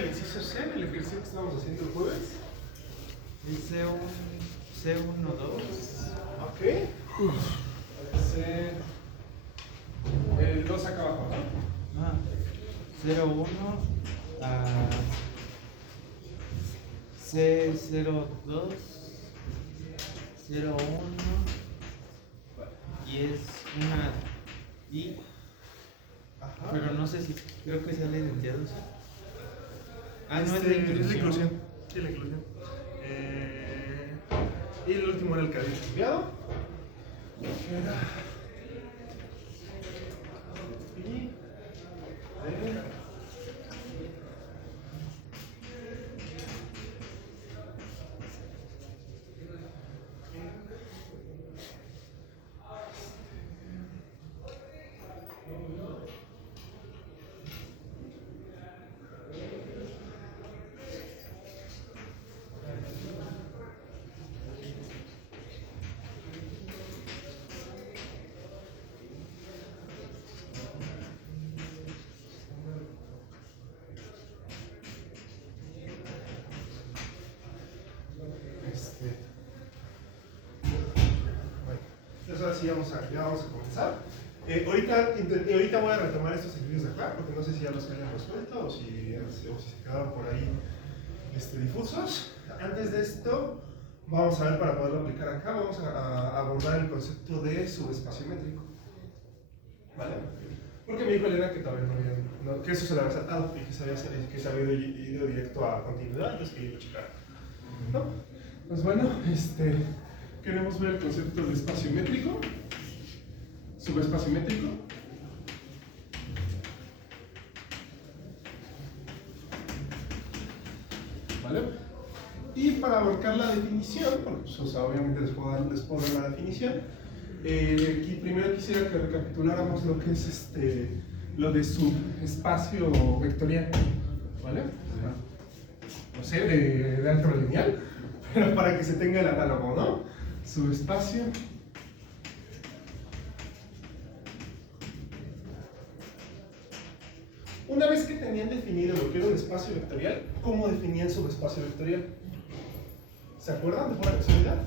el inciso C del ejercicio que estábamos haciendo el jueves? Dice un C1-2. Ok. Parece el 2 acá abajo, ¿no? Ah, 0-1 a C02, 0-1 y es una I, Ajá. pero no sé si, creo que sea la identidad, ¿sí? Ah, no, es Es la la inclusión. inclusión. Sí, la inclusión. Y el último era el que había estudiado. Era. Y. Bueno, entonces ahora sí ya vamos a comenzar. Ahorita voy a retomar estos ejercicios de acá, porque no sé si ya los hayan resuelto o si se quedaron por ahí difusos. Antes de esto, vamos a ver para poderlo aplicar acá, vamos a abordar el concepto de subespacio métrico. ¿Vale? Porque me dijo Elena que todavía que eso se le había saltado y que se había ido directo a continuidad, entonces que iba a checar. ¿No? Pues bueno, queremos ver el concepto de espacio métrico, subespacio métrico. ¿Vale? Y para abarcar la definición, porque pues, o sea, obviamente les puedo dar la definición, aquí primero quisiera que recapituláramos lo que es lo de subespacio vectorial, ¿vale? No sé, de álgebra lineal, pero para que se tenga el análogo, ¿no? Subespacio una vez que tenían definido lo que era un espacio vectorial, ¿cómo definían subespacio vectorial? ¿Se acuerdan de pura casualidad?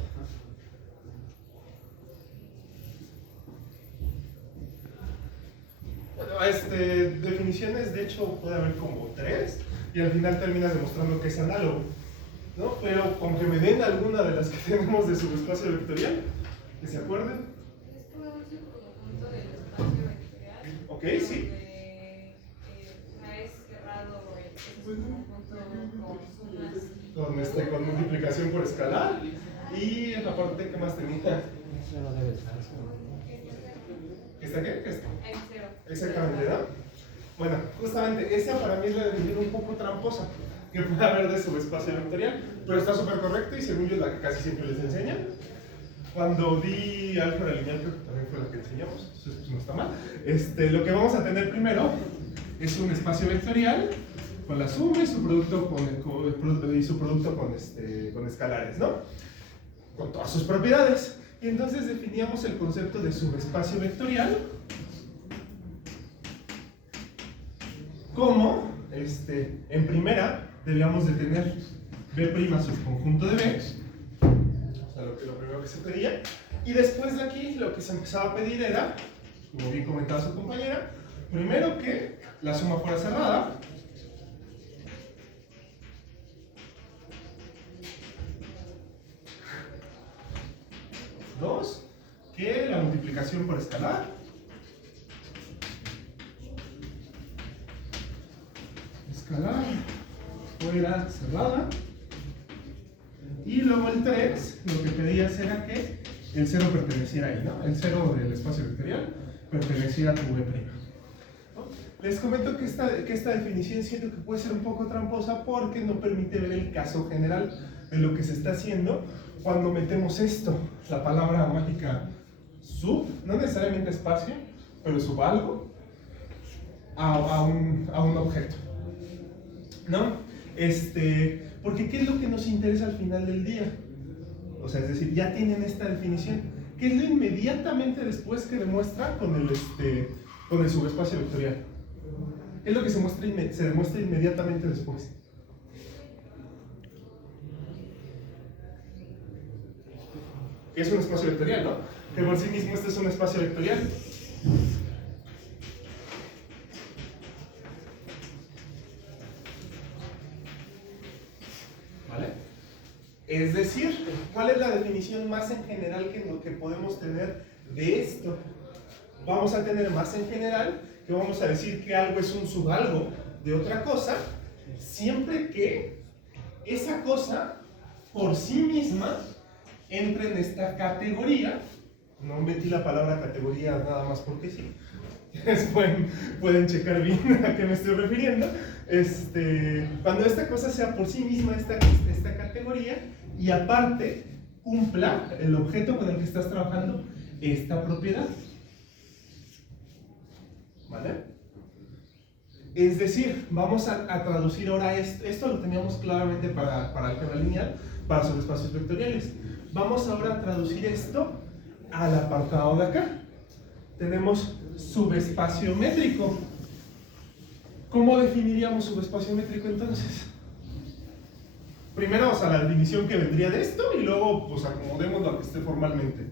Bueno, definiciones, de hecho, puede haber como 3, y al final terminas demostrando que es análogo, ¿no? Pero con que me den alguna de las que tenemos de subespacio vectorial, que se acuerden. Es como un subconjunto del espacio vectorial. Ok, sí. Es cerrado el subconjunto con sumas. Con multiplicación por escalar. Y en la parte que más tenía. Eso no debe estar, ¿Esta qué? ¿Esta? El cero. Exactamente, ¿no? Bueno, justamente esa para mí es la definición un poco tramposa que puede haber de subespacio vectorial, pero está súper correcta y según yo es la que casi siempre les enseñan. Cuando di álgebra lineal, creo que también fue la que enseñamos, entonces pues no está mal. Lo que vamos a tener primero es un espacio vectorial con la suma y su producto con escalares, ¿no? Con todas sus propiedades. Y entonces definíamos el concepto de subespacio vectorial como, en primera, debíamos de tener B' subconjunto de B, o sea, lo primero que se pedía, y después de aquí lo que se empezaba a pedir era, como bien comentaba su compañera, primero que la suma fuera cerrada, dos, que la multiplicación por escalar fuera cerrada, y luego el 3 lo que pedías era que el 0 perteneciera ahí, ¿no? El 0 del espacio vectorial perteneciera a tu B'. ¿No? Les comento que esta definición siento que puede ser un poco tramposa porque no permite ver el caso general de lo que se está haciendo cuando metemos esto, la palabra mágica sub, no necesariamente espacio, pero sub algo a un objeto, ¿no? Porque ¿qué es lo que nos interesa al final del día? O sea, es decir, ya tienen esta definición. ¿Qué es lo inmediatamente después que demuestra con el subespacio vectorial? ¿Qué es lo que se demuestra inmediatamente después? que es un espacio vectorial, ¿no? Que por sí mismo este es un espacio vectorial. ¿Vale? Es decir, ¿cuál es la definición más en general que podemos tener de esto? Vamos a tener más en general que vamos a decir que algo es un subalgo de otra cosa, siempre que esa cosa por sí misma entre en esta categoría. No metí la palabra categoría nada más porque sí. Pueden checar bien a qué me estoy refiriendo. Cuando esta cosa sea por sí misma esta categoría y aparte cumpla el objeto con el que estás trabajando esta propiedad. ¿Vale? Es decir, vamos a traducir ahora esto lo teníamos claramente para álgebra lineal, para subespacios vectoriales. Vamos ahora a traducir esto al apartado de acá. Tenemos subespacio métrico. ¿Cómo definiríamos subespacio métrico entonces? Primero, o sea, la definición que vendría de esto y luego, pues, acomodemos lo que esté formalmente.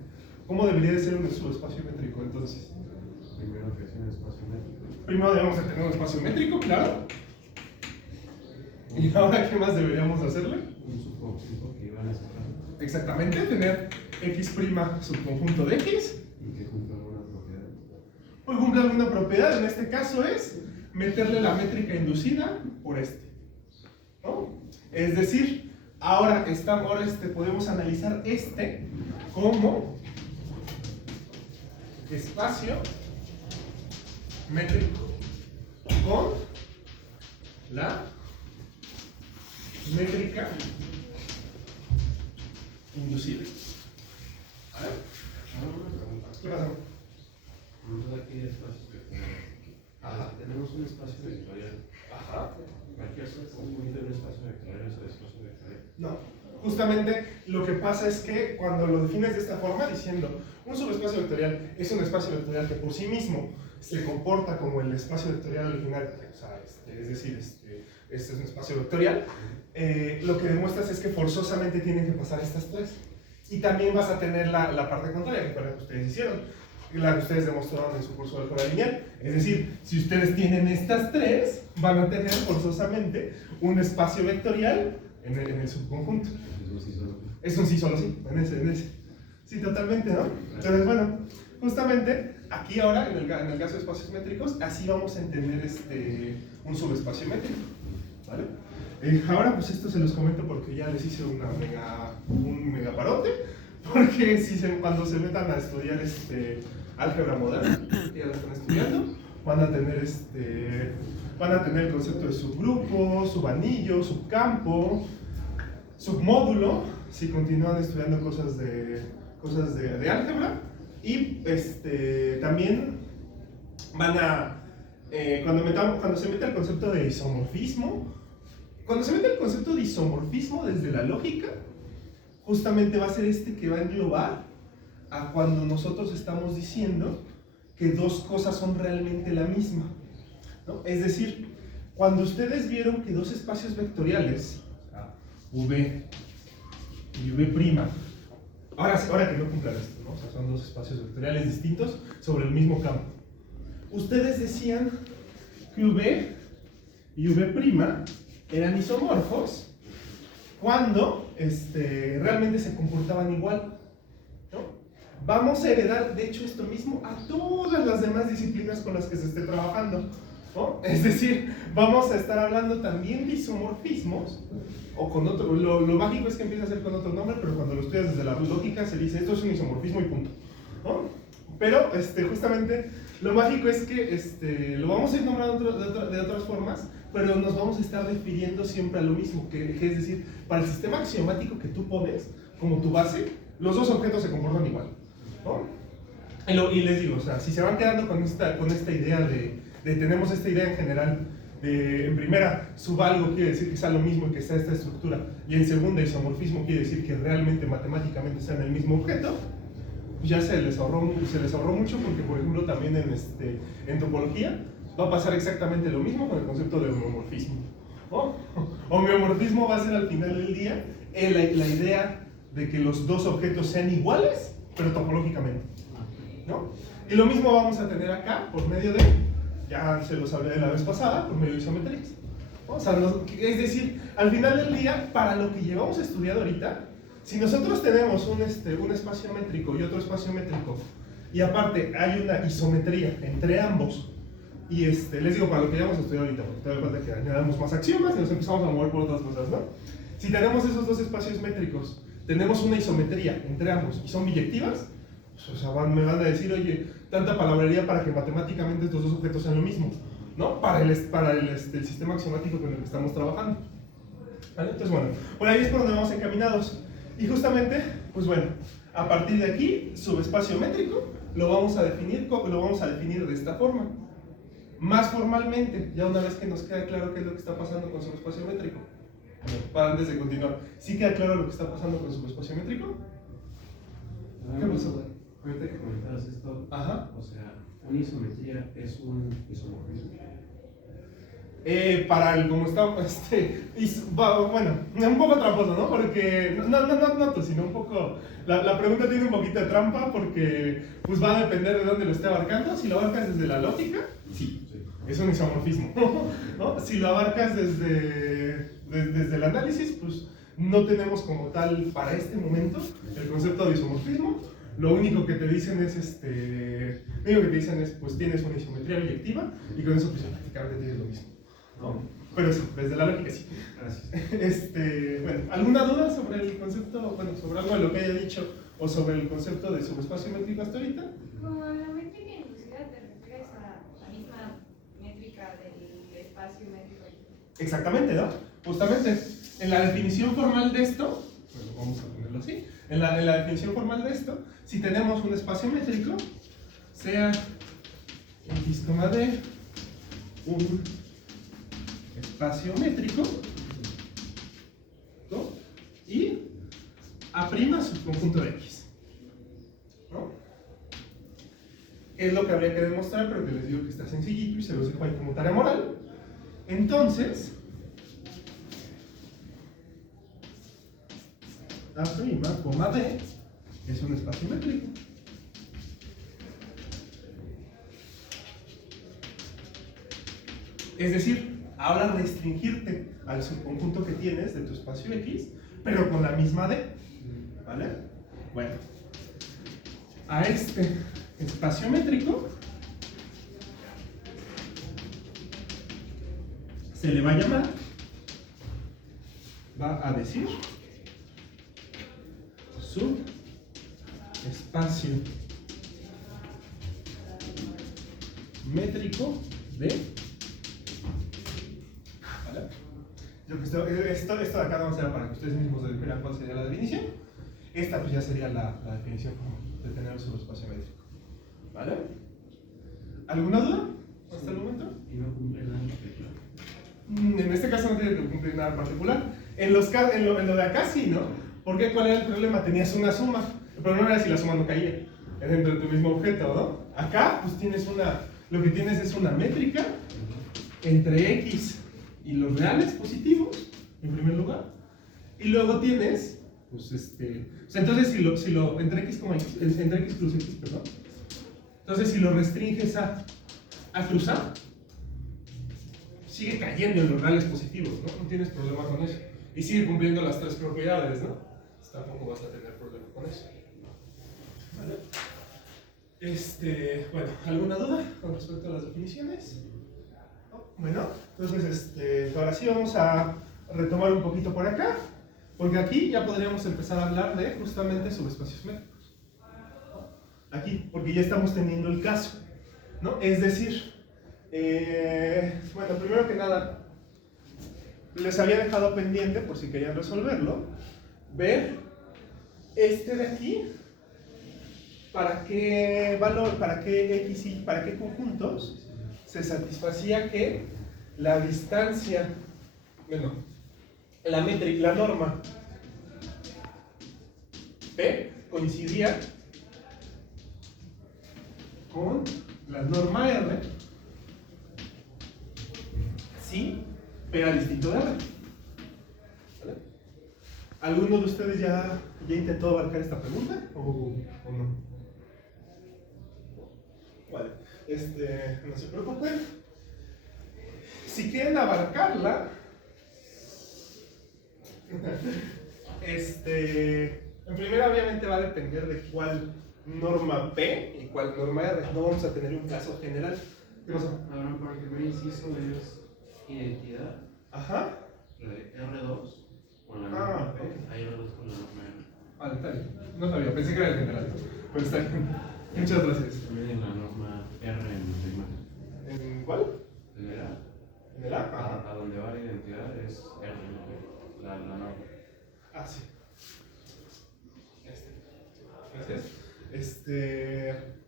¿Cómo debería de ser un subespacio métrico entonces? Primero que sea un espacio métrico. Primero debemos de tener un espacio métrico, claro. ¿Y ahora qué más deberíamos hacerle? Un subconjunto que iba a necesitar. Exactamente, tener x' subconjunto de x. Y que cumpla alguna propiedad. Pues cumple alguna propiedad, en este caso es meterle la métrica inducida por ¿no? Es decir, ahora podemos analizar como espacio métrico con la métrica inducida. ¿Vale? Ahora una pregunta. ¿Qué pasa? Nosotros aquí hay espacios vectoriales. Ajá. Tenemos un espacio vectorial. Ajá. Cualquier subconjunto de un espacio vectorial es el espacio vectorial. No, justamente lo que pasa es que cuando lo defines de esta forma, diciendo un subespacio vectorial es un espacio vectorial que por sí mismo se comporta como el espacio vectorial original, o sea, es decir, este es un espacio vectorial, lo que demuestras es que forzosamente tienen que pasar estas tres. Y también vas a tener la parte contraria, que fue la que ustedes hicieron, la que ustedes demostraron en su curso de álgebra lineal. Es decir, si ustedes tienen estas tres, van a tener forzosamente un espacio vectorial en el subconjunto. Es un sí solo sí, en ese. Sí, totalmente, ¿no? Entonces, bueno, justamente aquí ahora, en el caso de espacios métricos, así vamos a entender un subespacio métrico, ¿vale? Ahora, pues esto se los comento porque ya les hice un mega parote, porque cuando se metan a estudiar álgebra moderna, que ya lo están estudiando, van a tener el concepto de subgrupo, subanillo, subcampo, submódulo, si continúan estudiando cosas de álgebra, y también van a, cuando se mete el concepto de isomorfismo, desde la lógica, justamente va a ser que va a englobar a cuando nosotros estamos diciendo que dos cosas son realmente la misma, ¿no? Es decir, cuando ustedes vieron que dos espacios vectoriales, V y V', ahora que no cumplan esto, ¿no? O sea, son dos espacios vectoriales distintos sobre el mismo campo. Ustedes decían que V y V' eran isomorfos cuando realmente se comportaban igual, ¿no? Vamos a heredar, de hecho, esto mismo a todas las demás disciplinas con las que se esté trabajando, ¿no? Es decir, vamos a estar hablando también de isomorfismos, o con otro, lo mágico es que empieza a ser con otro nombre, pero cuando lo estudias desde la lógica se dice esto es un isomorfismo y punto, ¿no? Pero justamente lo mágico es que lo vamos a ir nombrando de otras formas, pero nos vamos a estar refiriendo siempre a lo mismo, que es decir, para el sistema axiomático que tú pones como tu base, los dos objetos se comportan igual, ¿no? Y les digo, o sea, si se van quedando con esta idea de tenemos esta idea en general, en primera, subalgo quiere decir que sea lo mismo y que sea esta estructura, y en segunda, isomorfismo quiere decir que realmente matemáticamente sean el mismo objeto, pues ya se les ahorró mucho, porque por ejemplo también en topología va a pasar exactamente lo mismo con el concepto de homeomorfismo, ¿no? Homeomorfismo va a ser al final del día la idea de que los dos objetos sean iguales, pero topológicamente, ¿no? Y lo mismo vamos a tener acá por medio de, ya se los hablé de la vez pasada, por medio de isometrías. O sea, es decir, al final del día, para lo que llevamos estudiado ahorita, si nosotros tenemos un espacio métrico y otro espacio métrico, y aparte hay una isometría entre ambos, y les digo para lo que llevamos estudiado ahorita, porque todavía falta que añadamos más axiomas y nos empezamos a mover por otras cosas, ¿no? Si tenemos esos dos espacios métricos, tenemos una isometría entre ambos y son biyectivas, pues, o sea, me van a decir, oye, tanta palabrería para que matemáticamente estos dos objetos sean lo mismo, ¿no? Para el sistema axiomático con el que estamos trabajando. ¿Vale? Entonces, bueno, por ahí es por donde vamos encaminados. Y justamente, pues bueno, a partir de aquí, subespacio métrico lo vamos a definir de esta forma. Más formalmente, ya una vez que nos queda claro qué es lo que está pasando con subespacio métrico. Para antes de continuar, ¿sí queda claro lo que está pasando con subespacio métrico? ¿Qué pasó? Ahorita que comentabas esto, Ajá. o sea, una isometría es un isomorfismo. Para el como está, bueno, un poco tramposo, ¿no? Porque, no, sino un poco, la pregunta tiene un poquito de trampa porque pues va a depender de dónde lo esté abarcando. Si lo abarcas desde la lógica, sí, es un isomorfismo, ¿no? Si lo abarcas desde el análisis, pues no tenemos como tal para este momento el concepto de isomorfismo. Lo único que te dicen es, pues tienes una isometría biyectiva y con eso pues prácticamente tienes lo mismo, ¿no? Pero eso, desde la lógica sí. Gracias. Bueno, ¿alguna duda sobre el concepto, bueno, sobre algo de lo que haya dicho o sobre el concepto de subespacio métrico hasta ahorita? Como la métrica inducida te refieres a la misma métrica del espacio métrico. Exactamente, ¿no? Justamente, en la definición formal de esto, bueno, vamos a ponerlo así, en la definición formal de esto, si tenemos un espacio métrico, sea x, d, un espacio métrico, ¿no? Y A' subconjunto de X, ¿no? Es lo que habría que demostrar, pero que les digo que está sencillito y se los dejo ahí como tarea moral. Entonces, A', D es un espacio métrico. Es decir, ahora restringirte al subconjunto que tienes de tu espacio X, pero con la misma D. ¿Vale? Bueno, a este espacio métrico se le va a llamar, va a decir subespacio métrico de, ¿vale? Esto de acá vamos a hacer para que ustedes mismos vean cuál sería la definición. Esta pues ya sería la definición de tener el subespacio métrico, ¿vale? ¿Alguna duda hasta el momento? Y no cumple nada en particular. En este caso no tiene que cumplir nada en particular. En lo de acá sí, ¿no? Porque ¿cuál era el problema? Tenías una suma. El problema era si la suma no caía dentro de tu mismo objeto, ¿no? Acá pues tienes lo que tienes es una métrica entre X y los reales positivos, en primer lugar. Y luego tienes, pues o sea, entonces si lo entre X plus X, perdón. Entonces si lo restringes a cruzar, sigue cayendo en los reales positivos, ¿no? No tienes problema con eso. Y sigue cumpliendo las tres propiedades, ¿no? Tampoco vas a tener problema con eso. ¿Vale? Bueno, ¿alguna duda con respecto a las definiciones? ¿No? Bueno, entonces ahora sí vamos a retomar un poquito por acá, porque aquí ya podríamos empezar a hablar de justamente subespacios métricos. ¿No? Aquí, porque ya estamos teniendo el caso, ¿no? Es decir, bueno, primero que nada, les había dejado pendiente, por si querían resolverlo, ver de aquí, para qué valor, para qué X y para qué conjuntos se satisfacía que la distancia, bueno, la métrica, la norma P coincidía con la norma R si P era distinto de R. ¿Vale? ¿Alguno de ustedes ya intentó abarcar esta pregunta o no? Vale, no se preocupen. Si quieren abarcarla, en primera obviamente va a depender de cuál norma P y cuál norma R. No vamos a tener un caso general. ¿Qué pasó? Ahora, para el primer inciso es identidad. Ajá. La de R2 con la Ah, norma P. ok. Hay R2 con la norma R. Vale, está bien. No sabía, pensé que era el general. Pero está bien. Muchas gracias. También en la norma R en la imagen. ¿En cuál? En el A. ¿En el A? Ajá. A donde va la identidad es R, ¿no? La norma. Ah, sí. Gracias.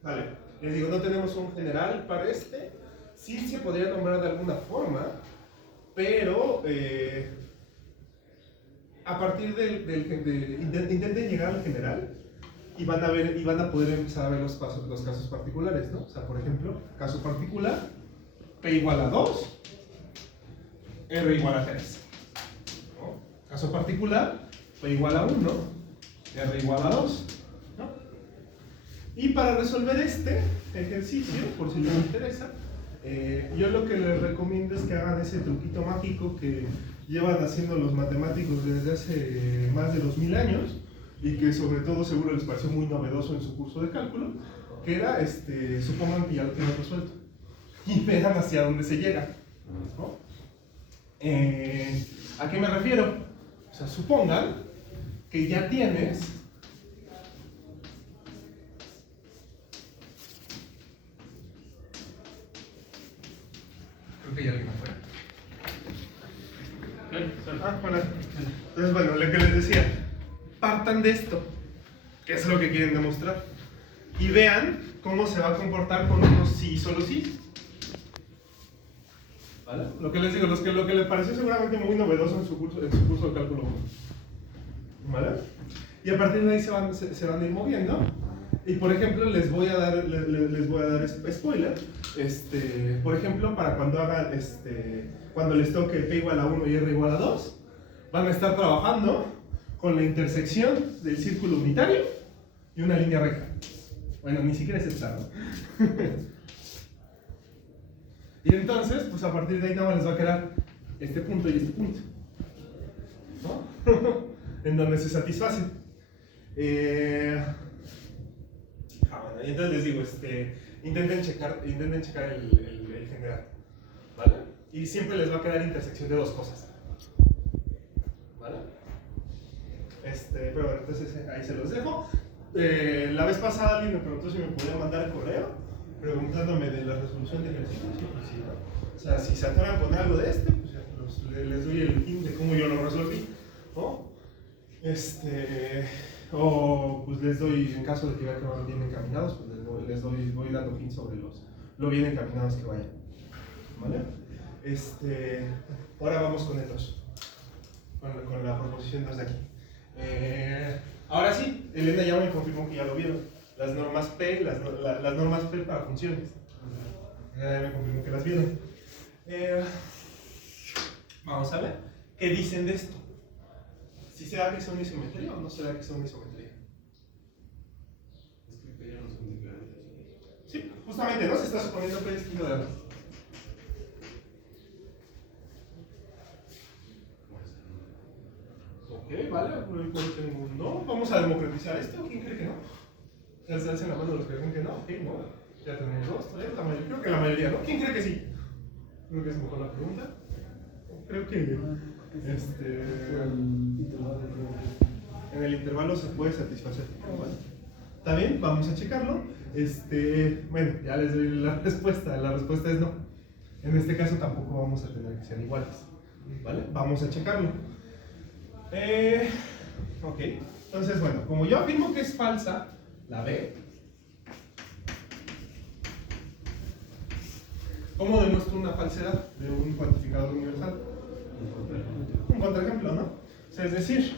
Vale. Les digo, no tenemos un general para este. Sí se podría nombrar de alguna forma, pero a partir intenten llegar al general y van a poder empezar a ver los casos particulares, ¿no? O sea, por ejemplo, caso particular, P igual a 2, R igual a 3. ¿No? Caso particular, P igual a 1, R igual a 2. ¿No? Y para resolver este ejercicio, por si les interesa, yo lo que les recomiendo es que hagan ese truquito mágico que llevan haciendo los matemáticos desde hace más de 2000 años y que sobre todo seguro les pareció muy novedoso en su curso de cálculo, que era, supongan que ya lo tienen resuelto y vean hacia dónde se llega, ¿no? ¿A qué me refiero? O sea, supongan que ya tienes creo que hay alguien afuera. Ah, bueno. Entonces, bueno, lo que les decía, partan de esto, que es lo que quieren demostrar, y vean cómo se va a comportar con unos sí y solo sí. ¿Vale? Lo que les digo, lo que les pareció seguramente muy novedoso en su curso de cálculo 1. ¿Vale? Y a partir de ahí se van a ir moviendo. Y por ejemplo, les voy a dar spoiler. Por ejemplo, para cuando hagan cuando les toque P igual a 1 y R igual a 2, van a estar trabajando con la intersección del círculo unitario y una línea recta. Bueno, ni siquiera es esta, ¿no? Y entonces, pues a partir de ahí nada más les va a quedar este punto y este punto, ¿no? En donde se satisfacen. Bueno, y entonces les digo, intenten checar el general, ¿vale? Y siempre les va a quedar intersección de dos cosas, ¿vale? Pero bueno, entonces ahí se los dejo. La vez pasada alguien me preguntó si me podía mandar correo preguntándome de la resolución de ejercicios. Pues sí, ¿no? O sea, si se atoran con algo de pues ya les doy el hint de cómo yo lo resolví, ¿no? O pues les doy, en caso de que vean que van bien encaminados, pues voy dando hints sobre lo bien encaminados que vayan, ¿vale? Ahora vamos con el 2, con la proposición 2 de aquí. Ahora sí, Elena ya me confirmó que ya lo vieron. Las normas P, las normas P para funciones. Ya me confirmó que las vieron. Vamos a ver qué dicen de esto. Si será que es una isometría o no será que es una isometría. Es que ya no son diferentes. Sí, justamente, ¿no? Se está suponiendo que es quinto de algo. Ok, vale, no. Vamos a democratizar esto. ¿Quién cree que no? Ya se hacen la mano los que creen que no. Ok, no. Ya tenemos dos, tres, creo que la mayoría, ¿no? ¿Quién cree que sí? Creo que es mejor la pregunta. Creo que en el intervalo se puede satisfacer. ¿Vale? ¿Está bien? Vamos a checarlo. Bueno, ya les doy la respuesta. La respuesta es no. En este caso tampoco vamos a tener que ser iguales. ¿Vale? Vamos a checarlo. Ok. Entonces, bueno, como yo afirmo que es falsa la B, ¿cómo demuestro una falsedad de un cuantificador universal? Un contraejemplo, ¿no? O sea, es decir,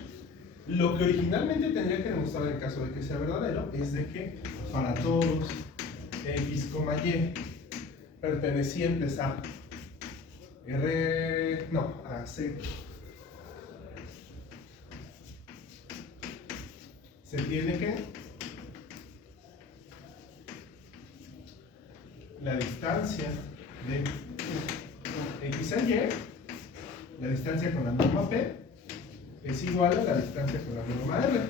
lo que originalmente tendría que demostrar en caso de que sea verdadero es de que para todos X, Y pertenecientes a a C se tiene que la distancia de X a Y, la distancia con la norma P, es igual a la distancia con la norma R.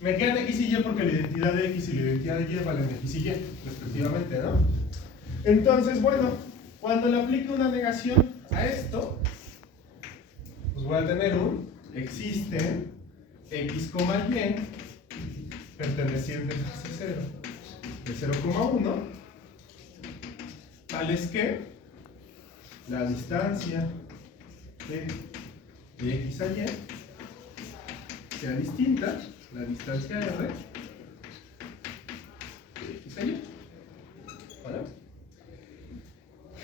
Me quedan X y Y porque la identidad de X y la identidad de Y valen X y Y, respectivamente, ¿no? Entonces, bueno, cuando le aplique una negación a esto, pues voy a tener un existen X, Y pertenecientes a C0 de 0,1, tales que la distancia de X a Y sea distinta, la distancia R de X a Y. ¿Vale?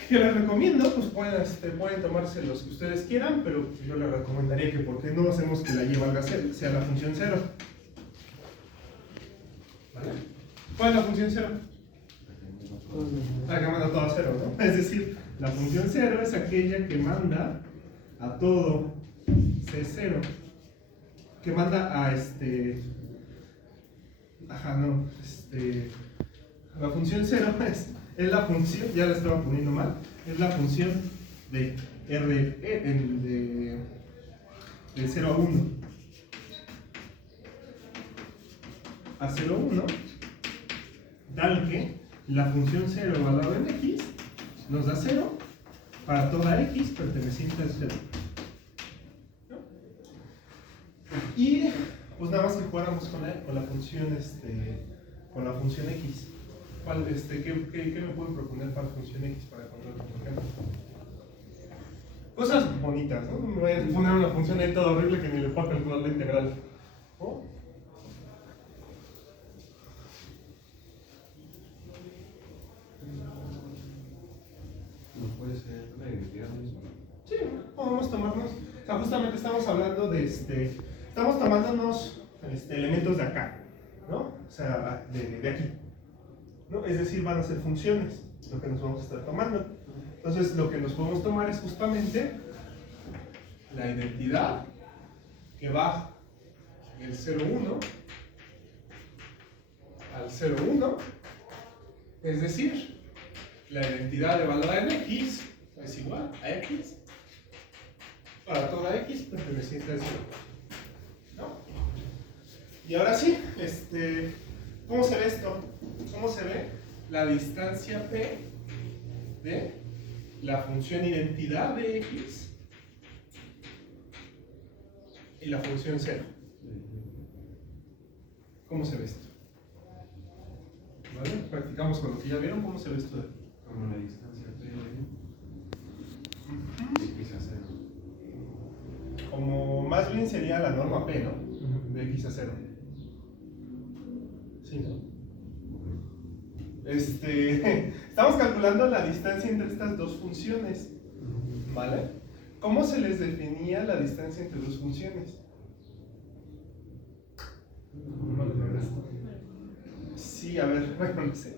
¿Qué les recomiendo? Pues pueden tomarse los que ustedes quieran, pero yo les recomendaría que ¿por qué no hacemos que la Y valga sea la función 0? ¿Vale? ¿Cuál es la función 0? La que manda todo a 0, ¿no? Es decir, la función 0 es aquella que manda a todo C0, que manda a la función 0 es la función, ya la estaba poniendo mal, es la función de R de 0 a 1 a 0 1, tal que la función 0 evaluada en X nos da 0 para toda X perteneciente al 0. ¿No? Y pues nada más que jugáramos con la función X. ¿Qué me pueden proponer para función X para encontrar, por ejemplo? Cosas bonitas, ¿no? Me voy a poner una función ahí toda horrible que ni le puedo calcular la integral. ¿No? No puede ser la identidad misma. Sí, podemos tomarnos. O sea, justamente estamos hablando de estamos tomándonos elementos de acá, ¿no? O sea, de aquí. ¿No? Es decir, van a ser funciones lo que nos vamos a estar tomando. Entonces, lo que nos podemos tomar es justamente la identidad que va del 0,1 al 0,1, es decir, la identidad evaluada en X es igual a X para toda X perteneciente al 0. ¿No? Y ahora sí, ¿cómo se ve esto? ¿Cómo se ve la distancia P de la función identidad de X y la función 0? ¿Cómo se ve esto? ¿Vale? Practicamos con lo que ya vieron. ¿Cómo se ve esto? Como la distancia P de X a 0. Como más bien sería la norma P, ¿no? De X a 0. Sí, ¿no? Estamos calculando la distancia entre estas dos funciones, ¿vale? ¿Cómo se les definía la distancia entre dos funciones? Sí, a ver, bueno, no sé.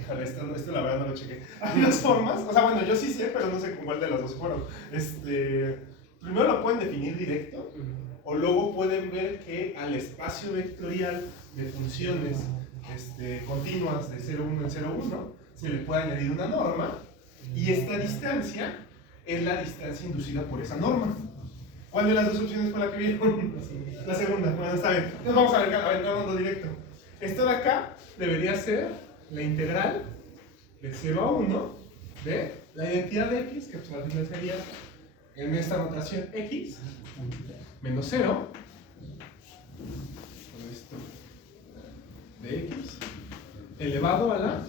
Híjole, esto la verdad no lo chequé. Hay dos formas, o sea, bueno, yo sí sé, pero no sé con cuál de las dos fueron. Primero lo pueden definir directo, o luego pueden ver que al espacio vectorial de funciones continuas de 0,1 en 0,1 se le puede añadir una norma, y esta distancia es la distancia inducida por esa norma. ¿Cuál de las dos opciones fue la que vieron? La segunda. Bueno, está bien. Entonces vamos a aventarlo directo. Esto de acá debería ser la integral de 0 a 1 de la identidad de X, que pues al final sería en esta notación X menos 0 con esto de X elevado a la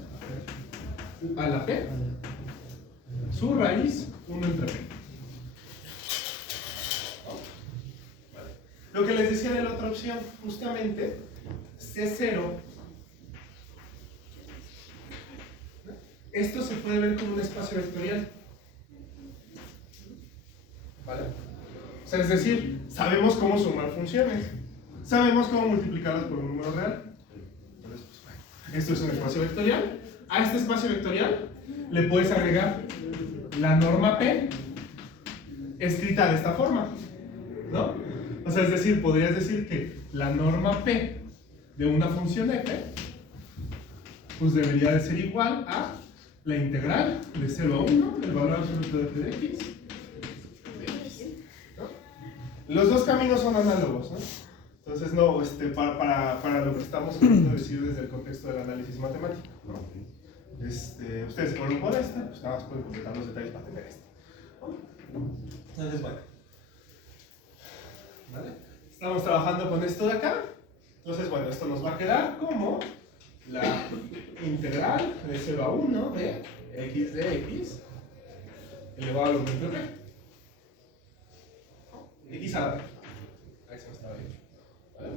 P, su raíz 1 entre P. Vale. Lo que les decía de la otra opción, justamente C0, esto se puede ver como un espacio vectorial, ¿vale? O sea, es decir, sabemos cómo sumar funciones, sabemos cómo multiplicarlas por un número real. Entonces, pues, bueno, esto es un espacio vectorial. A este espacio vectorial le puedes agregar la norma P escrita de esta forma, ¿no? O sea, es decir, podrías decir que la norma P de una función f pues debería de ser igual a la integral de 0 a 1 del valor absoluto de f de x. ¿No? Los dos caminos son análogos, ¿no? Entonces, no, para lo que estamos queriendo decir desde el contexto del análisis matemático, ¿no? Ustedes ponen por esta, pues nada más pueden completar los detalles para tener esto, ¿no? Entonces, bueno. ¿Vale? Estamos trabajando con esto de acá. Entonces, bueno, esto nos va a quedar como la integral de 0 a 1 de x de x elevado al aumento de p. X a la p. Ahí se me estaba viendo. ¿Vale?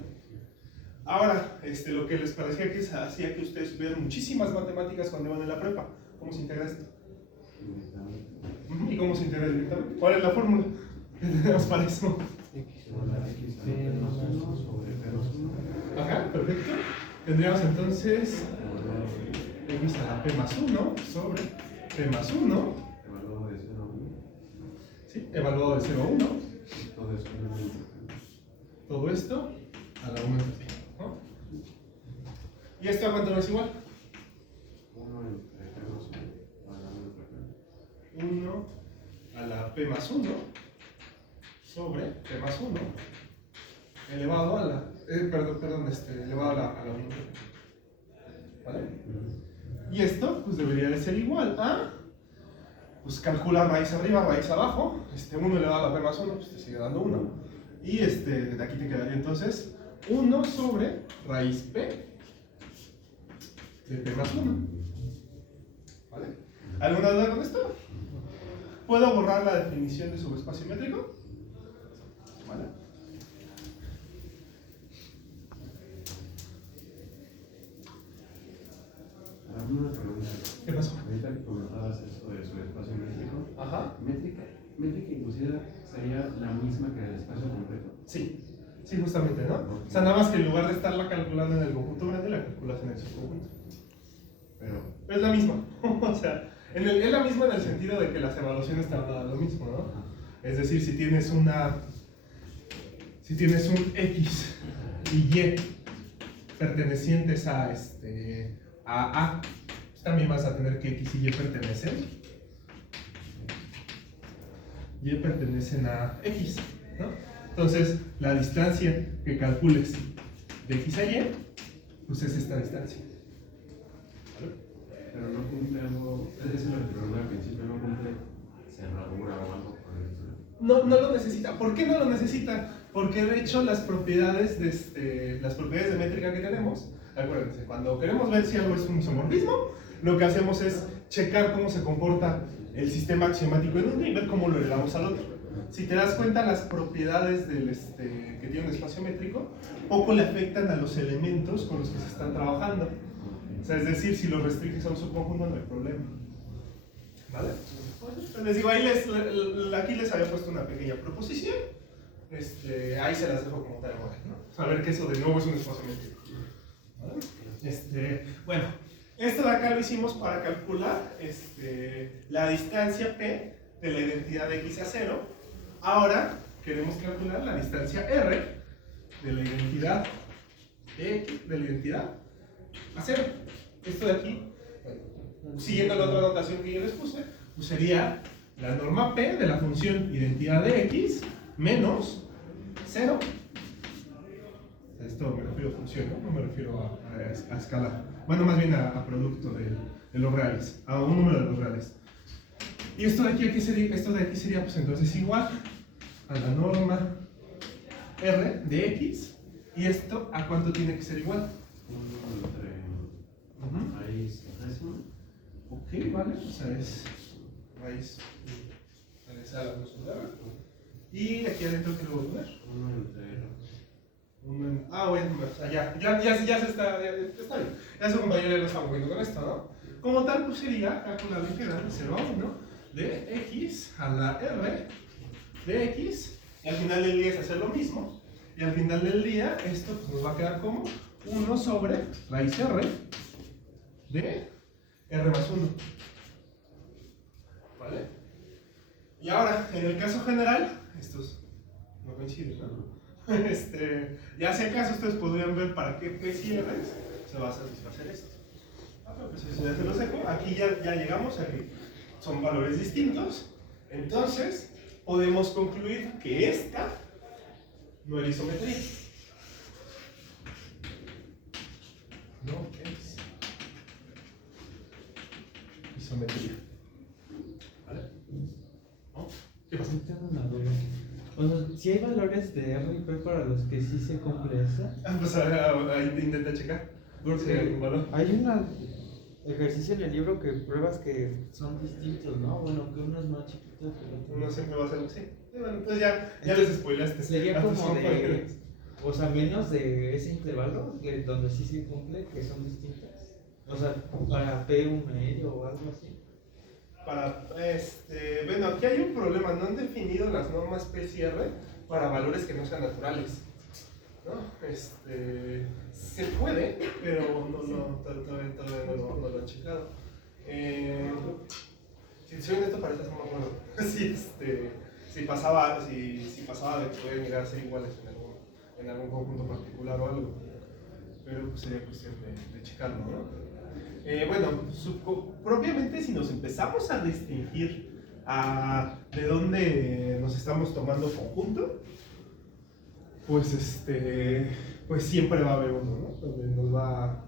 Ahora, lo que les parecía que hacía que ustedes vean muchísimas matemáticas cuando iban en la prepa. ¿Cómo se integra esto? ¿Y cómo se integra directamente? ¿Cuál es la fórmula que tenemos para eso? Ajá, perfecto. Tendríamos entonces x a la p más 1 sobre p más 1. Evaluado de 0 a 1. Sí, evaluado de 0 a 1. Todo eso es 1. Todo esto a la 1 de p. ¿No? ¿Y esto a cuánto no es igual? 1 entre p más 1 a la 1 entre p. 1 a la p más 1 sobre p más 1 elevado a la. Elevado a la 1 entre p. ¿Vale? Y esto pues debería de ser igual a, pues calcula raíz arriba, raíz abajo, 1 elevado a la p más 1, pues te sigue dando 1, y de aquí te quedaría entonces 1 sobre raíz p de p más 1. ¿Vale? ¿Alguna duda con esto? ¿Puedo borrar la definición de subespacio métrico? ¿Vale? Una pregunta. ¿Qué pasó? Ahorita que comentabas eso de subespacio métrico. Ajá. Métrica inducida sería la misma que el espacio completo. Sí, sí, justamente, ¿no? O sea, nada más que en lugar de estarla calculando en el conjunto grande, la calculas en el subconjunto. Pero es la misma. O sea, es la misma en el sentido de que las evaluaciones te van a dar lo mismo, ¿no? Es decir, si tienes un X y Y pertenecientes a A, pues también vas a tener que X y Y pertenecen a X, ¿no? Entonces, la distancia que calcules de X a Y, pues es esta distancia. ¿Vale? Pero no cumple algo, es decir, lo que preguntaba al principio, no cumple cerradura o algo por el estilo. No lo necesita. ¿Por qué no lo necesita? Porque de hecho las propiedades de métrica que tenemos, acuérdense, cuando queremos ver si algo es un isomorfismo, lo que hacemos es checar cómo se comporta el sistema axiomático en uno y ver cómo lo heredamos al otro. Si te das cuenta, las propiedades que tiene un espacio métrico poco le afectan a los elementos con los que se están trabajando. O sea, es decir, si lo restringes a un subconjunto no hay problema. ¿Vale? Entonces les digo, aquí les había puesto una pequeña proposición. Ahí se las dejo como tal, ¿no? Saber que eso de nuevo es un espacio métrico. ¿Vale? Bueno, esto de acá lo hicimos para calcular la distancia P de la identidad de X a 0. Ahora queremos calcular la distancia R de la identidad de X, de la identidad a 0. Esto de aquí, bueno, siguiendo la otra notación que yo les puse, pues sería la norma P de la función identidad de X menos 0. Esto me refiero a función, ¿no? No me refiero a escala. Bueno, más bien a producto de los reales, a un número de los reales. Y esto de aquí, esto de aquí sería pues entonces igual a la norma R de X. ¿Y esto a cuánto tiene que ser igual? 1 entre raíz décima. Ok, vale, o sea es raíz a la plus R. Y aquí adentro, ¿qué le voy a poner? 1 entre R. Bueno, o sea, ya se está bien. Ya su compañero ya lo está moviendo con esto, ¿no? Como tal, pues sería calcular la integral de 0 a 1 de X a la R de X. Y al final del día es hacer lo mismo. Y al final del día, esto pues, nos va a quedar como 1 sobre raíz R de R más 1. ¿Vale? Y ahora, en el caso general, estos no coinciden, ¿no? Ya si acaso ustedes podrían ver para qué PCRs se va a satisfacer esto. Pero pues eso ya se lo seco. Aquí ya llegamos a que son valores distintos. Entonces, podemos concluir que esta no era isometría. No es isometría. ¿Vale? ¿No? ¿Qué pasa? Tengo una duda. O sea, si hay valores de R y P para los que sí se cumple esa. Pues ahí intenta checar. Porque Sí, algún valor. hay un ejercicio en el libro que pruebas que son distintos, ¿no? Bueno, que uno es más chiquito que el otro. Uno siempre va a ser así. Bueno, entonces ya les spoilaste. Sería Hasta como son de. valores. O sea, menos de ese intervalo, donde sí se cumple, que son distintas. O sea, para P1 medio o algo así. Bueno, aquí hay un problema. No han definido las normas PCR para valores que no sean naturales. ¿No? Se puede, pero todavía no lo han checado. Si soy honesto, para eso no me acuerdo. Si pasaba de que pueden llegar a ser iguales en algún conjunto particular o algo. Pero pues sería cuestión de checarlo, ¿no? Bueno, propiamente si nos empezamos a distinguir de dónde nos estamos tomando conjunto, pues siempre va a haber uno, ¿no?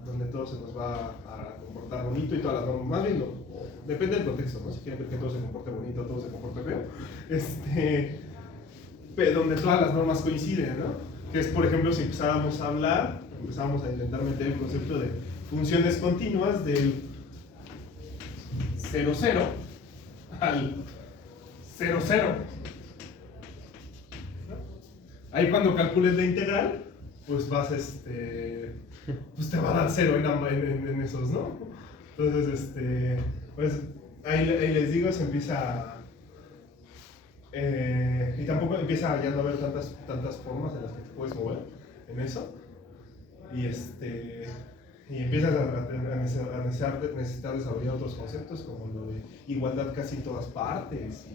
Donde todo se nos va a comportar bonito y todas las normas, más bien depende del contexto, ¿no? Si quieren que todo se comporte bonito, todo se comporte feo, pero donde todas las normas coinciden, ¿no? Que es, por ejemplo, si empezáramos a intentar meter el concepto de funciones continuas del 0, 0 al 0, 0. Ahí cuando calcules la integral, pues vas pues te va a dar 0 en esos, ¿no? Entonces, pues ahí les digo, se empieza y tampoco empieza ya no a haber tantas formas en las que te puedes mover en eso. Y empiezas a necesitar desarrollar otros conceptos como lo de igualdad casi en todas partes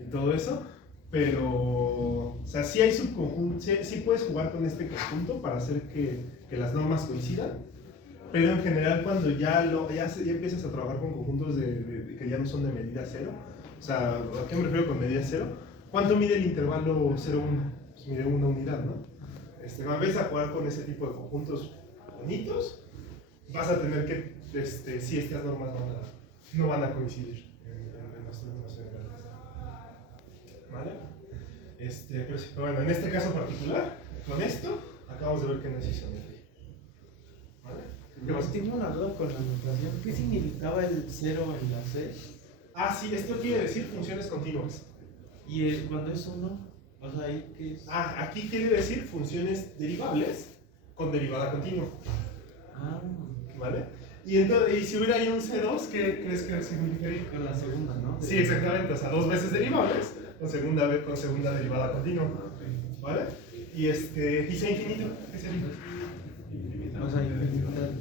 y todo eso. Pero, o sea, sí hay subconjuntos, sí puedes jugar con este conjunto para hacer que las normas coincidan, pero en general cuando ya empiezas a trabajar con conjuntos que ya no son de medida cero, o sea, ¿a qué me refiero con medida cero? ¿Cuánto mide el intervalo 0,1? Pues mide una unidad, ¿no? Cuando empiezas a jugar con ese tipo de conjuntos bonitos, vas a tener que, si estas normas no van a coincidir en los términos generales. ¿Vale? Pero bueno, en este caso particular, con esto, acabamos de ver que no es isometría. ¿Vale? ¿Qué pasa? Tengo una duda con la notación. ¿Qué significaba el 0 en la C? Sí, esto quiere decir funciones continuas. ¿Y cuando es 1? O sea, ¿ahí qué es? Aquí quiere decir funciones derivables con derivada continua. ¿Vale? Y si hubiera ahí un C2, ¿qué crees que significaría? Con la segunda, ¿no? Sí, exactamente, o sea, dos veces derivables con segunda derivada continua. ¿Vale? Y C infinito, ¿qué sería? O sea,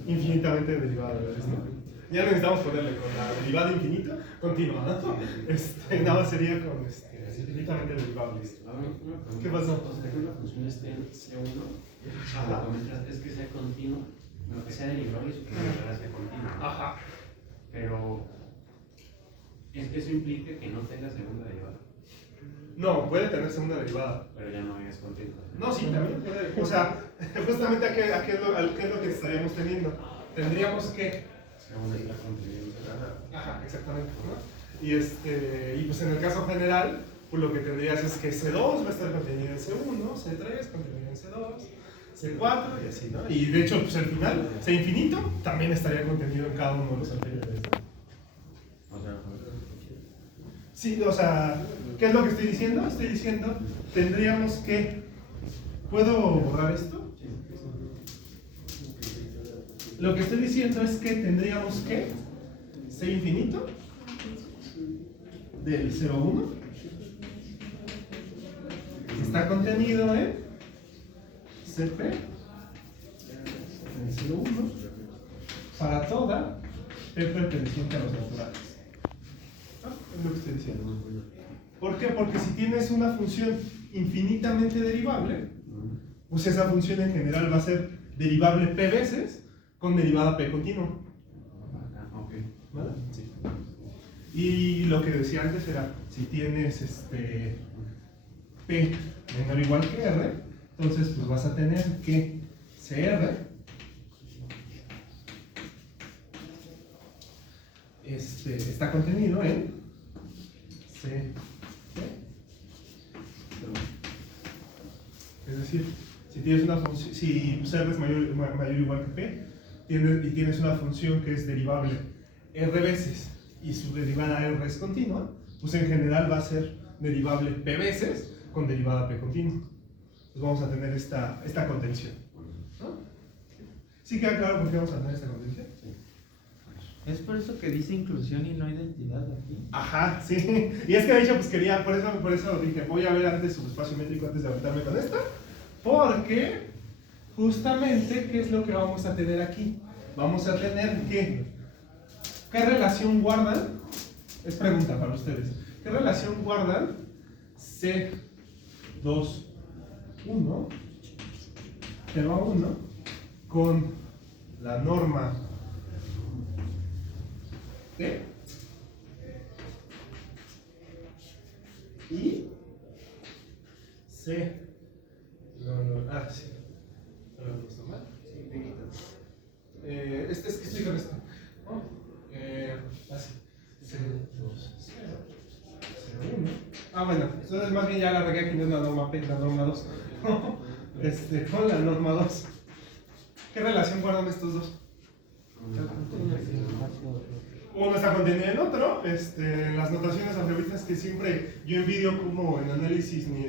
Infinitamente derivada, ¿no? Ya necesitamos ponerle con la derivada infinita continua, ¿no? Nada más sería con infinitamente derivables. ¿Qué pasó? O sea, que una función esté en C1, Ajá. es que sea continua, bueno, que sea derivable y su derivada sea continua. Ajá. Pero eso implica que no tenga segunda derivada. No, puede tener segunda derivada. Pero ya no es continua. No, sí, también puede. O sea, justamente a qué es lo que estaríamos teniendo. Tendríamos que. Segunda es la continuidad. Ajá, exactamente, ¿no? Y pues en el caso general, pues lo que tendrías es que C2 va a estar contenido en C1, C3 contenido en C2, C4 y así, ¿no? Y de hecho, pues al final, C infinito también estaría contenido en cada uno de los anteriores, ¿no? Sí, o sea, ¿qué es lo que estoy diciendo? Estoy diciendo, tendríamos que. ¿Puedo borrar esto? Lo que estoy diciendo es que tendríamos que C infinito del 0,1 está contenido en CP del 0,1 para toda P perteneciente a los naturales. Es lo que estoy diciendo. ¿Por qué? Porque si tienes una función infinitamente derivable, pues esa función en general va a ser derivable P veces con derivada P continua. Ok. ¿Vale? Sí. Y lo que decía antes era, si tienes P menor o igual que R, entonces pues vas a tener que CR está contenido en C. Es decir, si tienes una función, si R es mayor o igual que P, y tienes una función que es derivable R veces y su derivada R es continua, pues en general va a ser derivable P veces con derivada P continua. Entonces vamos a tener esta contención. ¿No? ¿Sí queda claro por qué vamos a tener esta contención? Sí. Es por eso que dice inclusión y no identidad aquí. Ajá, sí. Y es que de hecho, pues quería, por eso dije, voy a ver antes subespacio métrico antes de aventarme con esta. Porque, justamente, ¿qué es lo que vamos a tener aquí? Vamos a tener que, ¿qué relación guardan? Es pregunta para ustedes. ¿Qué relación guardan C2, 1, 0 a 1 con la norma T y C? Sí. ¿Lo hemos tomado? Sí, es que estoy con esto. ¿No? Así. 0, 2, 0, 0, 1. Bueno, entonces más bien ya la regué aquí, no es la norma P, la norma 2. Con la norma 2. ¿Qué relación guardan estos dos? Uno está contenido en otro. En las notaciones algebraitas que siempre yo envidio como ni en análisis ni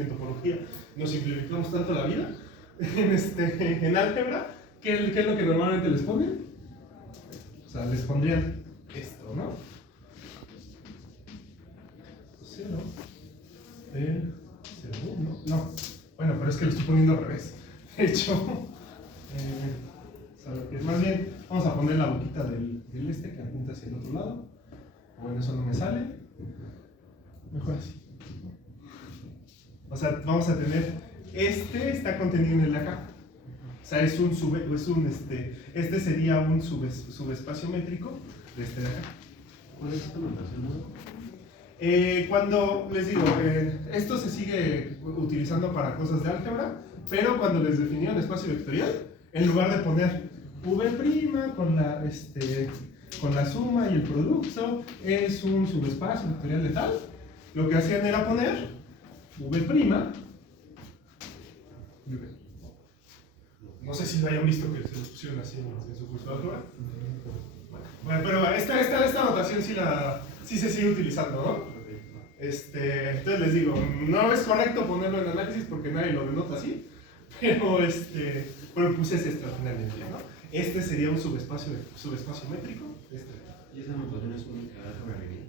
en topología nos simplificamos tanto la vida. En álgebra, ¿qué es lo que normalmente les ponen? O sea, les pondrían esto, ¿no? 0, 0, 1. No, bueno, pero es que lo estoy poniendo al revés. De hecho, más bien, vamos a poner la boquita del que apunta hacia el otro lado. Bueno, eso no me sale. Mejor así. O sea, vamos a tener, está contenido en el de acá. O sea, este sería un subespacio métrico de este de acá. ¿Cuál es esta notación? Cuando les digo, esto se sigue utilizando para cosas de álgebra, pero cuando les definieron espacio vectorial, en lugar de poner V' con la suma y el producto es un subespacio vectorial de tal, lo que hacían era poner V'. No sé si lo hayan visto que se lo pusieron así en su curso de álgebra. Bueno, pero esta notación sí se sigue utilizando, ¿no? Entonces les digo, no es correcto ponerlo en análisis porque nadie lo denota así, pero pues es esto finalmente, ¿no? Sería un subespacio métrico. ¿Y esa notación es única de álgebra lineal?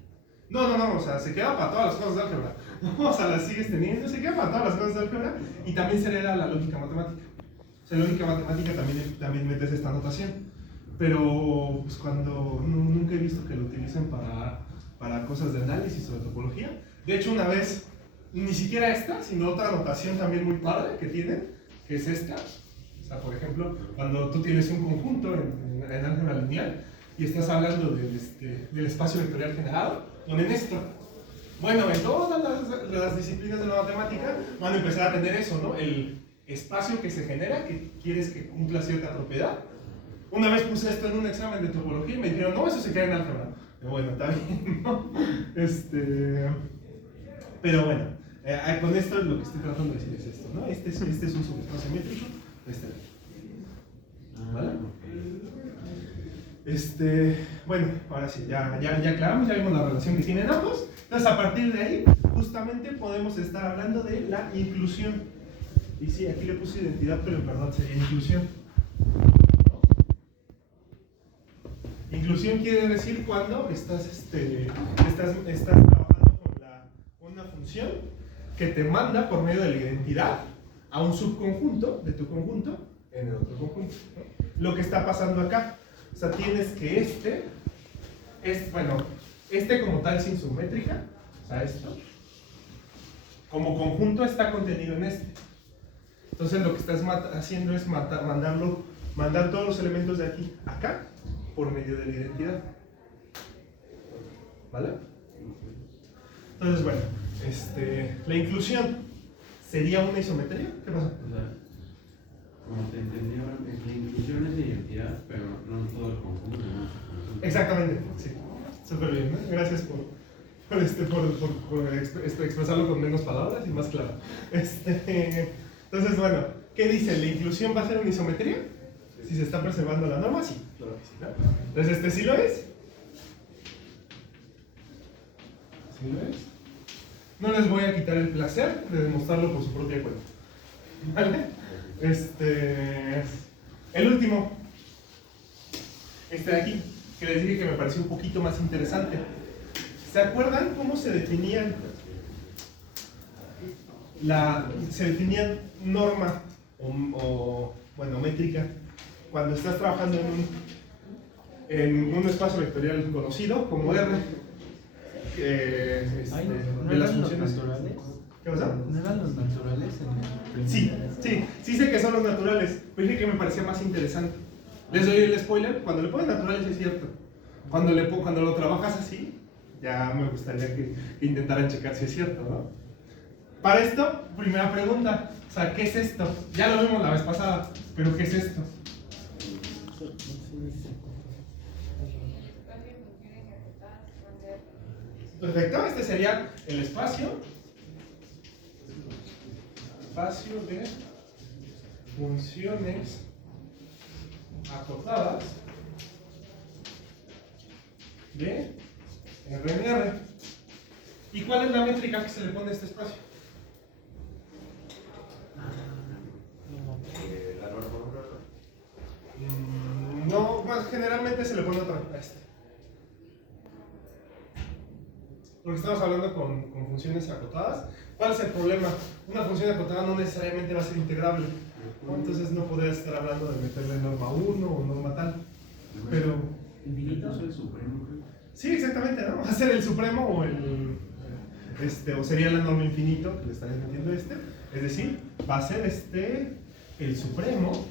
No, o sea, se queda para todas las cosas de álgebra. O sea, las sigues teniendo, se queda para todas las cosas de álgebra y también se hereda la lógica matemática. O sea, en lógica matemática también metes esta notación, pero pues nunca he visto que lo utilicen para cosas de análisis o de topología. De hecho, una vez, ni siquiera esta, sino otra notación también muy padre que tienen, que es esta. O sea, por ejemplo, cuando tú tienes un conjunto en álgebra lineal y estás hablando del espacio vectorial generado, ponen esto. Bueno, en todas las disciplinas de la matemática van a empezar a tener eso, ¿no? El espacio que se genera, que quieres que cumpla cierta propiedad. Una vez puse esto en un examen de topología y me dijeron, no, eso se queda en álgebra. Bueno, está bien, ¿no? Pero bueno, con esto lo que estoy tratando de decir es esto, ¿no? Este es un subespacio métrico. ¿Vale? Bueno, ahora sí, ya aclaramos, ya vimos la relación que tienen ambos. Entonces, a partir de ahí, justamente podemos estar hablando de la inclusión. Y sí, aquí le puse identidad, pero en verdad sería inclusión. Inclusión quiere decir cuando estás trabajando con una función que te manda por medio de la identidad a un subconjunto de tu conjunto en el otro conjunto, ¿no? Lo que está pasando acá, o sea, tienes que como tal sin su métrica, o sea, esto, como conjunto está contenido en este. Entonces lo que estás haciendo es mandar todos los elementos de aquí a acá por medio de la identidad. ¿Vale? Entonces, bueno, la inclusión sería una isometría. ¿Qué pasa? O sea, como te entendí ahora, la inclusión es de identidad, pero no todo el conjunto. Exactamente, sí. Súper bien, ¿no? Gracias por expresarlo con menos palabras y más claro. Entonces, bueno, ¿qué dice? ¿La inclusión va a ser una isometría? Si se está preservando la norma, sí. Claro que sí, ¿no? Entonces, ¿sí lo es? ¿Sí lo es? No les voy a quitar el placer de demostrarlo por su propia cuenta. ¿Vale? El último. De aquí, que les dije que me pareció un poquito más interesante. ¿Se acuerdan cómo se definían norma o métrica cuando estás trabajando en un espacio vectorial conocido como R? ¿No de las eran los funciones naturales? ¿Qué pasa? ¿No eran los naturales en el Sí sé que son los naturales, pero dije que me parecía más interesante. Les doy el spoiler, cuando le pones naturales es cierto. Cuando lo trabajas así, ya me gustaría que intentaran checar si es cierto, ¿no? Para esto, primera pregunta, o sea, ¿qué es esto? Ya lo vimos la vez pasada, pero ¿qué es esto? Perfecto, este sería el espacio de funciones acotadas de R en R. ¿Y cuál es la métrica que se le pone a este espacio? La norma. No, más generalmente se le pone otra a este. Porque estamos hablando con funciones acotadas. ¿Cuál es el problema? Una función acotada no necesariamente va a ser integrable, ¿no? Entonces no podrías estar hablando de meterle norma 1 o norma tal. Pero. ¿Infinito es el supremo? Sí, exactamente, ¿no? Va a ser el supremo o o sería la norma infinito que le estarías metiendo Es decir, va a ser el supremo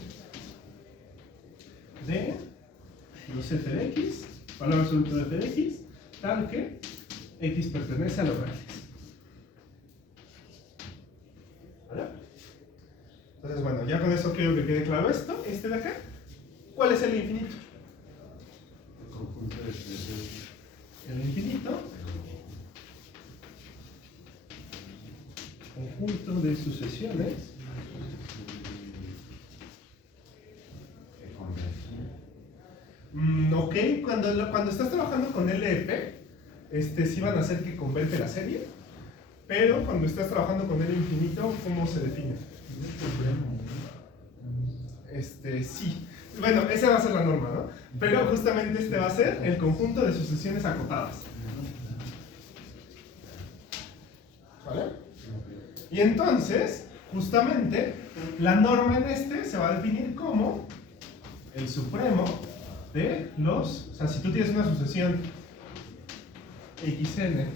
de los f de x, valor absoluto de f de x, tal que x pertenece a los reales. ¿Vale? Entonces, bueno, ya con eso quiero que quede claro esto. De acá, ¿cuál es el infinito? El conjunto de expresiones. El infinito, conjunto de sucesiones ok, cuando estás trabajando con LEP, sí van a hacer que converte la serie, pero cuando estás trabajando con L infinito, ¿cómo se define? Sí. Bueno, esa va a ser la norma, ¿no? Pero justamente va a ser el conjunto de sucesiones acotadas. ¿Vale? Y entonces, justamente, la norma en se va a definir como el supremo de los... O sea, si tú tienes una sucesión xn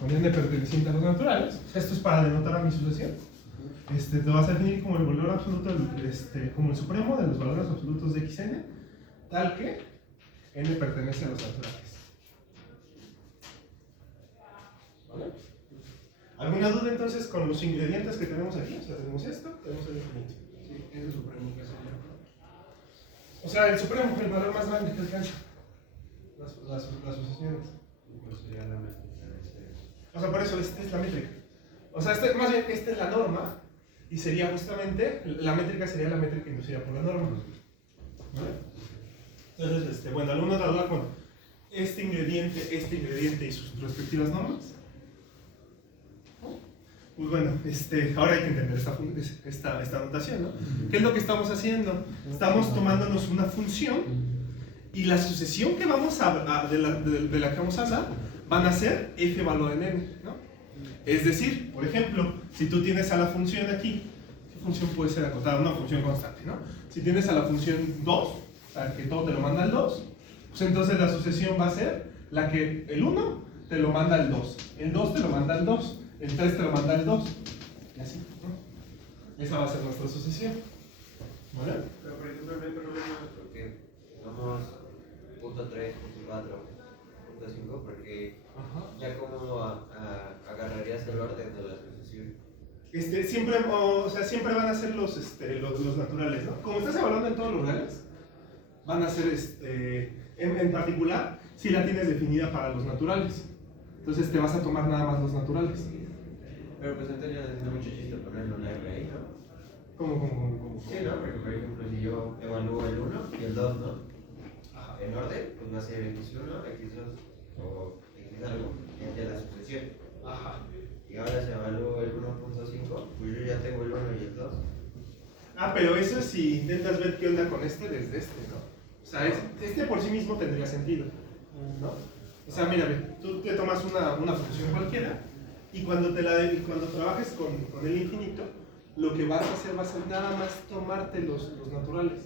con n perteneciente a los naturales, esto es para denotar a mi sucesión, lo vas a definir como el valor absoluto, como el supremo de los valores absolutos de xn, tal que n pertenece a los naturales. ¿Vale? ¿Alguna duda entonces con los ingredientes que tenemos aquí? O sea, tenemos esto, tenemos el infinito. Sí, es el supremo que es el. O sea, el supremo, el valor más grande que alcanza las sucesiones. ¿Cuál sería la métrica de ese? O sea, por eso esta es la métrica. O sea, más bien, esta es la norma y sería justamente, la métrica sería la métrica inducida por la norma. ¿Vale? Entonces, bueno, ¿alguna otra duda con este ingrediente y sus respectivas normas? Pues bueno, ahora hay que entender esta notación, ¿no? ¿Qué es lo que estamos haciendo? Estamos tomándonos una función y la sucesión que vamos de la que vamos a hablar van a ser f valor en n, ¿no? Es decir, por ejemplo, si tú tienes a la función aquí, ¿qué función puede ser acotada? Una función constante, ¿no? Si tienes a la función 2, o sea, que todo te lo manda al 2, pues entonces la sucesión va a ser la que el 1 te lo manda al 2, el 2 te lo manda al 2, el 3 te lo manda al 2, y así, ¿no? Esa va a ser nuestra sucesión. ¿Vale? Pero por ejemplo, no hay problema porque vamos punto 3, punto 4, punto 5, porque Ajá. ya como agarrarías el orden de la sucesión. Siempre, o sea, siempre van a ser los naturales, ¿no? Como estás evaluando en todos los reales, van a ser, en particular, si la tienes definida para los naturales. Entonces te vas a tomar nada más los naturales. Pero pues antes ya no mucho chiste ponerle una R ahí, ¿no? ¿Cómo? Sí, ¿no? Porque por ejemplo, si yo evalúo el 1 y el 2, ¿no? Ajá. En orden, pues va a ser X1, X2 o X algo, y ya la sucesión. Ajá. Y ahora si evalúo el 1.5, pues yo ya tengo el 1 y el 2. Pero eso es si intentas ver qué onda con desde ¿no? O sea, este por sí mismo tendría sentido, ¿no? O sea, mira, tú te tomas una función cualquiera y cuando trabajes con el infinito, lo que vas a hacer va a ser nada más tomarte los naturales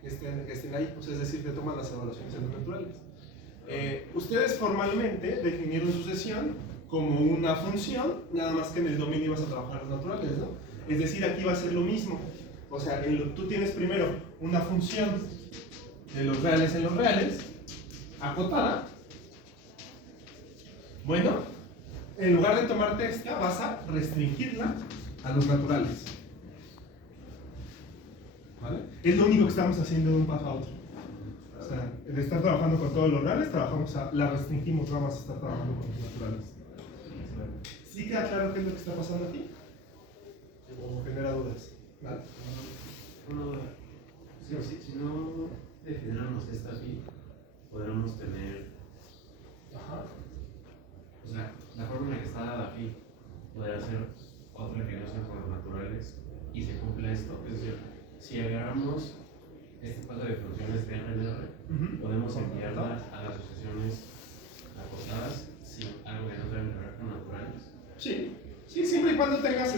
que estén ahí, o sea, es decir, te toman las evaluaciones en los naturales. Ustedes formalmente definieron sucesión como una función, nada más que en el dominio vas a trabajar los naturales, ¿no? Es decir, aquí va a ser lo mismo. O sea, tú tienes primero una función de los reales en los reales, acotada. Bueno, en lugar de tomarte esta, vas a restringirla a los naturales. ¿Vale? Es lo único que estamos haciendo de un paso a otro. O sea, de estar trabajando con todos los reales, la restringimos, vamos a estar trabajando con los naturales. ¿Sí queda claro qué es lo que está pasando aquí? ¿O genera dudas? ¿Vale? Si no definiéramos esta pi, podríamos tener, Ajá. o sea, la forma en la que está dada pi podría ser otra que no sea por los naturales y se cumple esto. Es decir, si agarramos este paso de funciones de RNR, podemos enviarla a las sucesiones acotadas sin algo que no tenga que ver con naturales. Sí, siempre y cuando tengas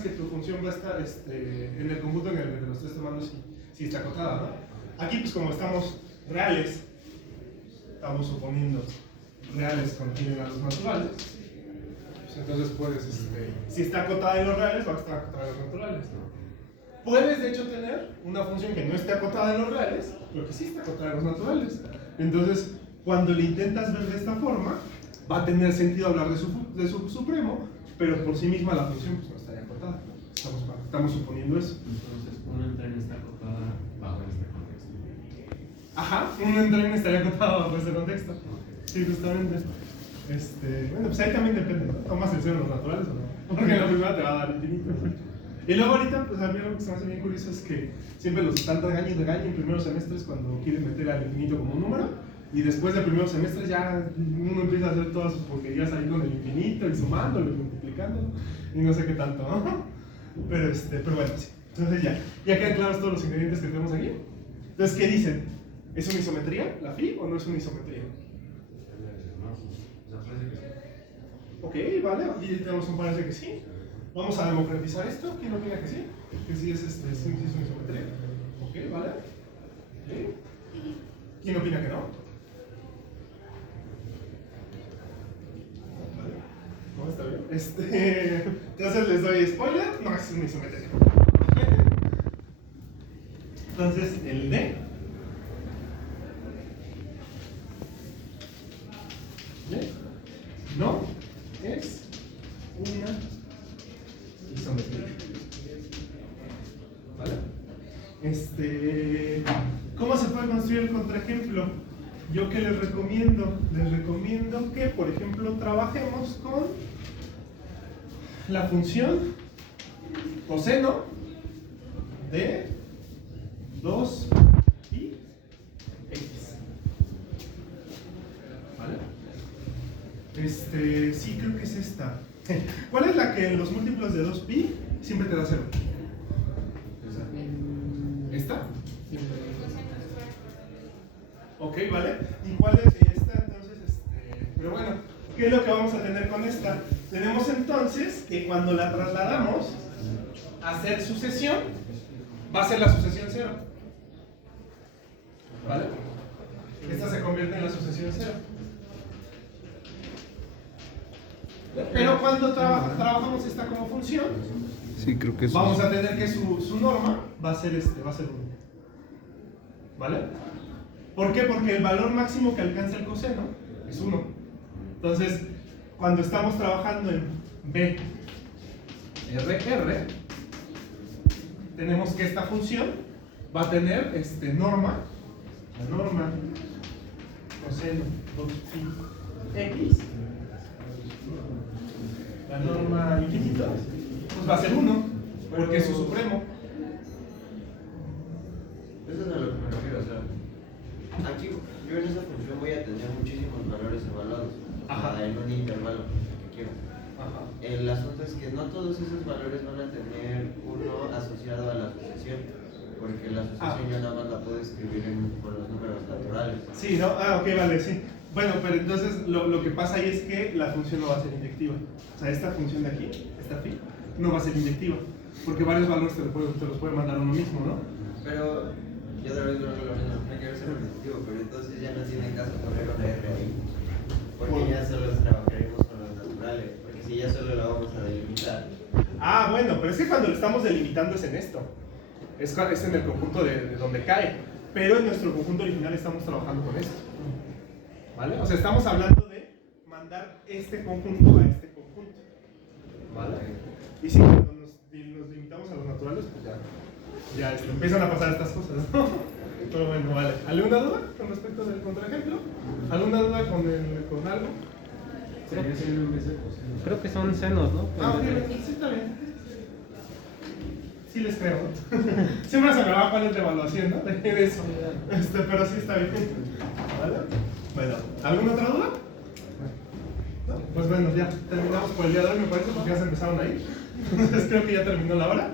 que tu función va a estar en el conjunto en el que te lo estés tomando si está acotada, ¿no? Aquí, pues como estamos reales, estamos suponiendo reales contienen a los naturales, pues entonces puedes, si está acotada en los reales, va a estar acotada en los naturales, ¿no? Puedes, de hecho, tener una función que no esté acotada en los reales, pero que sí está acotada en los naturales. Entonces, cuando le intentas ver de esta forma, va a tener sentido hablar de su supremo, pero por sí misma la función pues, no estaría acotada. Estamos suponiendo eso. Entonces, un entren está acotada bajo este contexto. Ajá, un entren estaría acotado bajo este contexto. Sí, justamente. Bueno, pues ahí también depende, ¿no? ¿Tomas el cero en los naturales o no? Porque en la primera te va a dar infinito. Y luego ahorita, pues a mí lo que se me hace bien curioso es que siempre los están regañando en primeros semestres cuando quieren meter al infinito como un número. Y después del primer semestre ya uno empieza a hacer todas sus porquerías ahí con el infinito y sumándolo y multiplicándolo y no sé qué tanto, ¿no? Pero bueno, sí. Entonces ya quedan claros todos los ingredientes que tenemos aquí. Entonces, ¿qué dicen? ¿Es una isometría la phi o no es una isometría? Ok, vale, aquí tenemos un parece que sí. Vamos a democratizar esto. ¿Quién opina que sí? Que sí es una isometría. Ok, vale. Okay. ¿Quién opina que no? No, está bien. Entonces les doy spoiler, no es una isometría. Entonces el D no es una isometría. ¿Vale? ¿Cómo se puede construir el contraejemplo? ¿Yo qué les recomiendo? Les recomiendo que, por ejemplo, trabajemos con la función coseno de 2 y x. ¿Vale? Sí, creo que es esta. ¿Cuál es la que en los múltiplos de 2pi siempre te da 0? ¿Esta? Ok, ¿vale? ¿Y cuál es esta? Entonces, pero bueno, ¿qué es lo que vamos a tener con esta? Tenemos entonces que cuando la trasladamos a hacer sucesión, va a ser la sucesión 0. ¿Vale? Esta se convierte en la sucesión 0. Pero cuando trabajamos esta como función, Sí, creo que eso. Vamos a tener que su norma va a ser 1. ¿Vale? ¿Por qué? Porque el valor máximo que alcanza el coseno es 1. Entonces, cuando estamos trabajando en B, R, tenemos que esta función va a tener norma, la norma coseno 2 x, la norma infinito, pues va a ser 1, porque es su supremo. Eso es a lo que me refiero, o sea, aquí yo en esa función voy a tener muchísimos valores evaluados, Ajá. en un intervalo que quiero. Ajá. El asunto es que no todos esos valores van a tener uno asociado a la asociación, porque la asociación yo nada más la puedo escribir con los números naturales. Sí, ¿no? Ok, vale, sí. Bueno, pero entonces lo que pasa ahí es que la función no va a ser inyectiva. O sea, esta función de aquí, esta phi, no va a ser inyectiva, porque varios valores te los puede mandar uno mismo, ¿no? Pero yo de verdad no quiero ser repetitivo, pero entonces ya no tiene caso poner una R ahí, porque ya solo trabajaremos con los naturales, porque si ya solo la vamos a delimitar. Ah, bueno, pero es que cuando lo estamos delimitando es en esto. Es en el conjunto de donde cae. Pero en nuestro conjunto original estamos trabajando con esto. ¿Vale? O sea, estamos hablando de mandar este conjunto a este conjunto. ¿Vale? Y si cuando nos limitamos a los naturales, pues ya empiezan a pasar estas cosas, ¿no? Pero bueno, vale. ¿Alguna duda con respecto del contraejemplo? ¿Alguna duda con algo? Creo que son senos, ¿no? Ah, ok, sí, está bien. Sí les creo. Siempre se me va cuál es la evaluación, ¿no? De eso. Pero sí está bien. ¿Vale? Bueno, ¿alguna otra duda? ¿No? Pues bueno, ya terminamos por el día de hoy, me parece, porque ya se empezaron a ir. Entonces creo que ya terminó la hora.